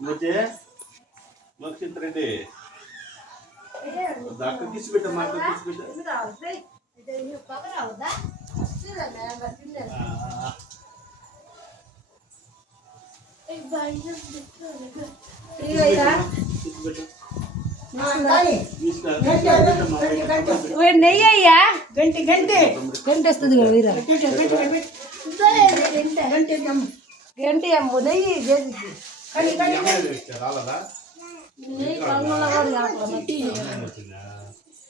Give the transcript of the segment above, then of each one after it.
బుచ్చి Lakshith Reddy doctor కిసి పెట్ట మాకు కిసి నెయ్యి అయ్యా గంట గంట గంట వస్తుంది కదా వీరా గంట అమ్ము నెయ్యి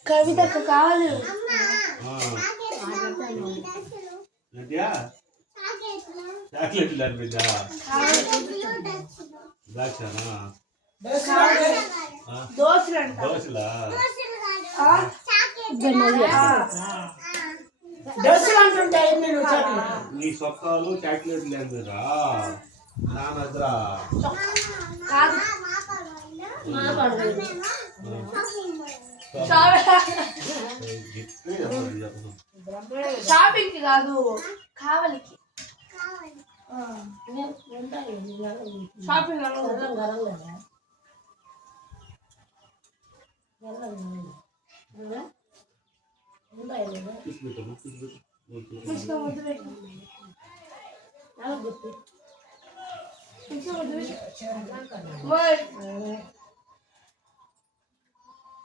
కవితకు కావాలి చాక్లెట్ దోశలా దోశలు అంటుంటాయి నీ సొక్కాలు చాక్లెట్ లేదురా నానద్రా కాదు షాపింగ్ కాదు కావాలికి షాపింగ్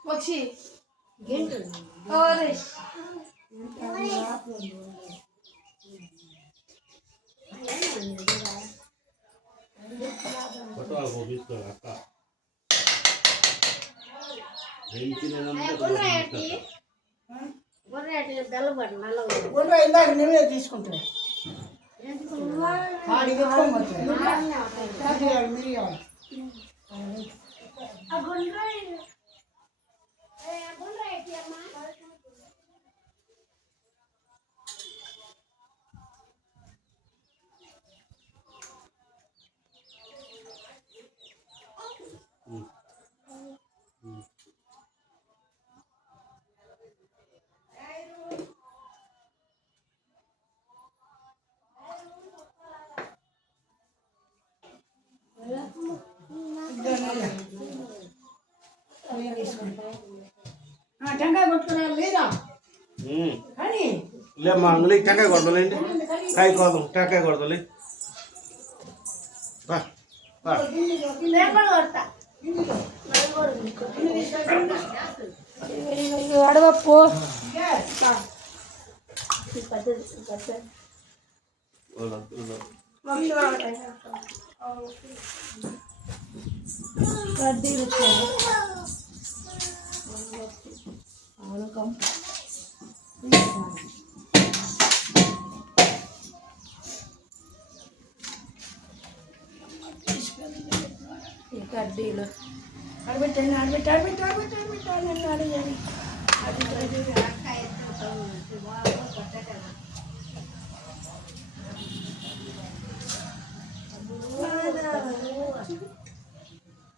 పక్షి అక్క ఇందాక నువ్వే తీసుకుంటా టెంకాయ కొట్టుకున్నా లేదా కానీ లేమ్మా అంగలి టెంకాయ కొడతలేండి కాయ కోదాం టెంకాయ కొడతలే అడవప్పు కడ్డీలు అడబెట్టండి అడబెట్టి అడబెట్టి అడబెట్టి అడబెట్టాలి అడగాలి అది